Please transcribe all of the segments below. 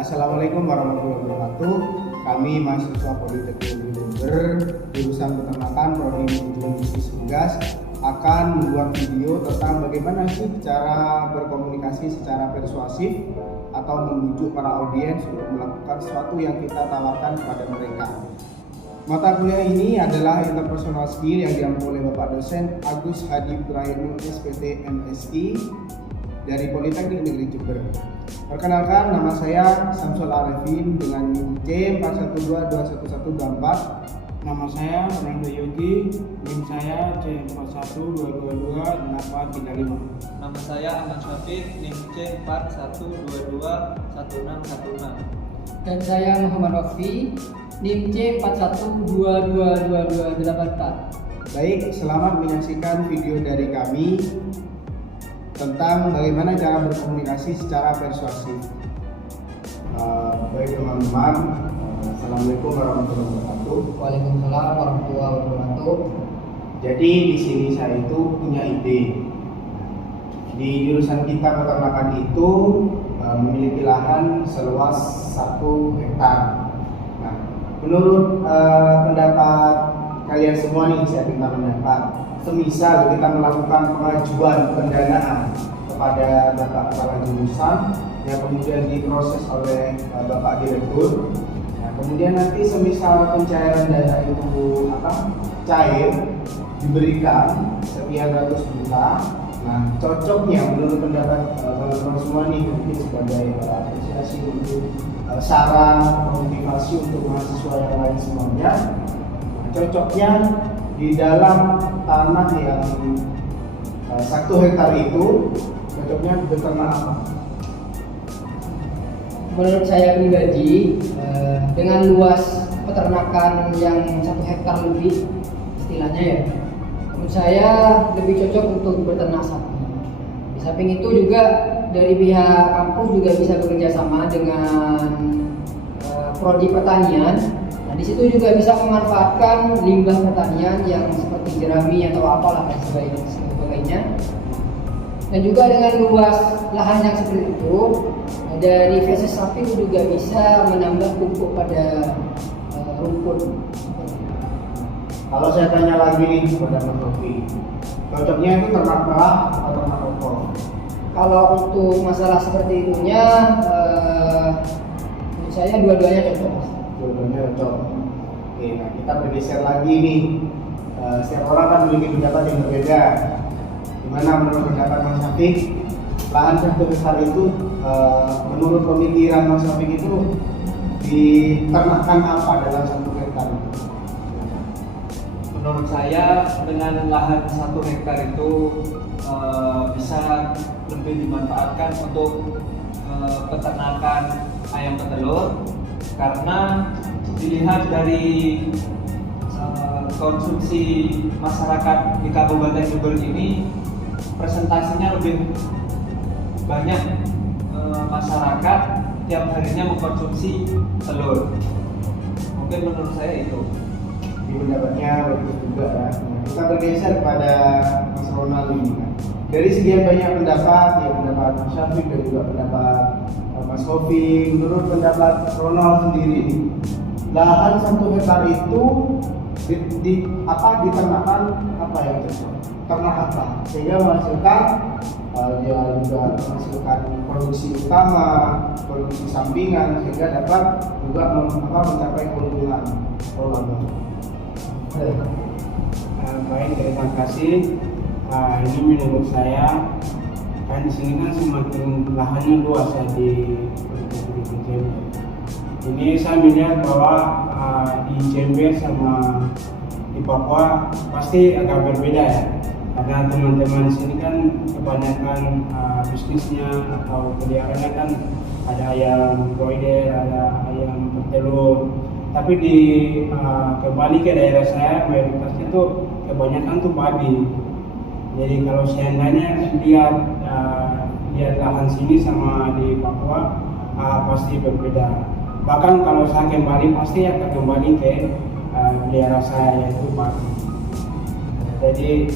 Assalamualaikum warahmatullahi wabarakatuh. Kami mahasiswa Politeknik Jember jurusan Peternakan Prodi Manajemen Bisnis Gas akan membuat video tentang bagaimana sih cara berkomunikasi secara persuasif atau membujuk para audiens untuk melakukan sesuatu yang kita tawarkan kepada mereka. Mata kuliah ini adalah interpersonal skill yang diampu oleh Bapak dosen Agus Hadi Prayitno SPT MSI dari Politeknik Negeri Jember. Perkenalkan, nama saya Samsul Arifin dengan NIM C41221124. Nama saya Rendo Yogi, NIM saya C412228435. Nama saya Ahmad Syafid, NIM C41221616. Dan saya Muhammad Wafi, NIM C41222284. Baik, selamat menyaksikan video dari kami tentang bagaimana cara berkomunikasi secara persuasif. Baik teman-teman, Assalamualaikum warahmatullahi wabarakatuh. Waalaikumsalam warahmatullahi wabarakatuh. Jadi di sini saya itu punya ide. Di jurusan kita peternakan itu memiliki lahan seluas 1 hektar. Nah, menurut pendapat kalian semua nih, saya minta pendapat. Semisal kita melakukan pengajuan pendanaan kepada Bapak Kepala Jurusan yang kemudian diproses oleh Bapak Direktur. Nah, kemudian nanti semisal pencairan dana itu cair diberikan sekian ratus juta. Nah, cocoknya menurut pendapat teman-teman semua nih, mungkin sebagai apresiasi untuk saran motivasi untuk mahasiswa yang lain semuanya. Nah, cocoknya di dalam tanah yang 1 hektar itu cocoknya beternak apa? Menurut saya pribadi, dengan luas peternakan yang 1 hektar lebih, istilahnya ya, menurut saya lebih cocok untuk beternak sapi. Di samping itu juga dari pihak kampus juga bisa bekerja sama dengan prodi pertanian. Nah, di situ juga bisa memanfaatkan limbah pertanian yang seperti jerami atau apalah dan sebagainya. Dan juga dengan luas lahan yang seperti itu, dari feses sapi juga bisa menambah pupuk pada rumput. Kalau saya tanya lagi nih kepada Mas Rofi, cocoknya itu ternak perah atau ternak opor? Kalau untuk masalah seperti itunya, menurut saya dua-duanya cocok. Dua-duanya cocok. Oke, nah kita bergeser lagi nih. Setiap orang kan memiliki pendapat yang berbeda. Gimana menurut pendapat Mas Syafiq? Lahan 1 hektar itu menurut pemikiran Mas Syafiq itu diternakkan apa dalam 1 hektar? Menurut saya dengan lahan 1 hektar itu bisa lebih dimanfaatkan untuk peternakan ayam petelur, karena dilihat dari konsumsi masyarakat di Kabupaten Jember ini, presentasinya lebih banyak masyarakat tiap harinya mengkonsumsi telur. Mungkin menurut saya itu. Di pendapatnya bagus juga ya. Kita bergeser kepada Mas Ronald ini kan. Dari sekian banyak pendapat, ya pendapat Mas Syafiq dan juga pendapat Mas Hofi, menurut pendapat Ronald sendiri, lahan 1 hektar itu diternakan apa yang cocok? Ternak apa? Sehingga menghasilkan dia juga menghasilkan produksi utama, produksi sampingan, sehingga dapat juga mencapai keuntungan. Baik, terima kasih. Ini menurut saya kan di sini kan semakin lahannya luas ya di Politeknik Jember. Ini saya melihat bahwa di Jember sama di Papua pasti agak berbeda ya, karena teman-teman di sini kan kebanyakan bisnisnya atau peliharaannya kan ada ayam broiler, ada ayam petelur. Tapi kembali ke daerah saya, mayoritasnya tuh kebanyakan tuh babi. Jadi kalau seandainya lihat lahan sini sama di Papua pasti berbeda. Bahkan kalau saya kembali pasti akan kembali ke daerah saya, yaitu babi. Jadi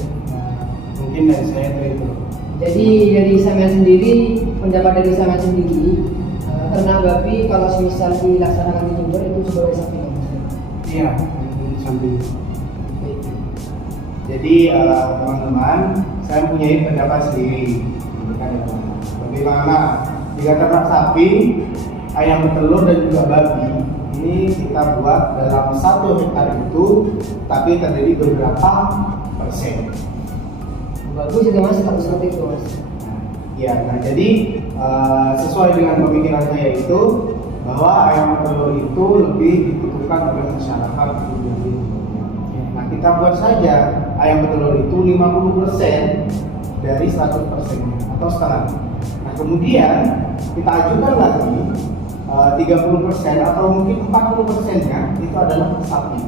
mungkin dari saya itu. Jadi dari Samia sendiri, pendapat dari Samia sendiri, ternak babi kalau misal dilaksanakan di Jember itu sebagai sapi Mas? Iya, di samping. Jadi teman-teman, saya punya pendapat sendiri. Bagaimana jika ternak sapi, ayam bertelur dan juga babi ini kita buat dalam 1 hektar itu, tapi terdiri beberapa persen. Bagus itu Mas, kalau seperti itu Mas. Ya, nah jadi sesuai dengan pemikiran saya itu bahwa ayam bertelur itu lebih dibutuhkan oleh masyarakat di dunia ini. Nah kita buat saja ayam bertelur itu 50% dari 100% atau setengah. Nah kemudian kita ajukan lagi 30% atau mungkin 40%-nya itu adalah sapi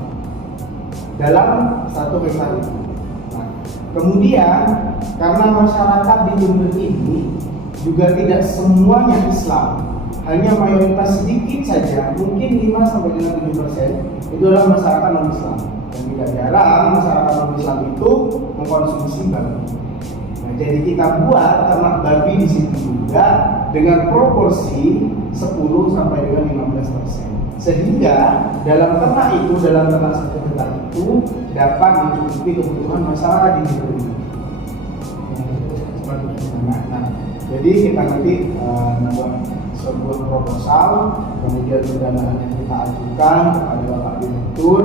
dalam 1 hektar itu. Nah, kemudian karena masyarakat di Jember ini juga tidak semuanya Islam, hanya mayoritas sedikit saja, mungkin 5-7% itu adalah masyarakat non-Islam, dan tidak jarang masyarakat non-Islam itu mengkonsumsi babi. Nah, jadi kita buat ternak babi di situ juga dengan proporsi 10 sampai dengan 15%, sehingga dalam ternak itu, dalam ternak 1 hektar itu dapat mencukupi kebutuhan masyarakat di Jember ini. Nah, jadi kita nanti membuat sebuah proposal, kemudian pendanaan yang kita ajukan kepada Bapak Direktur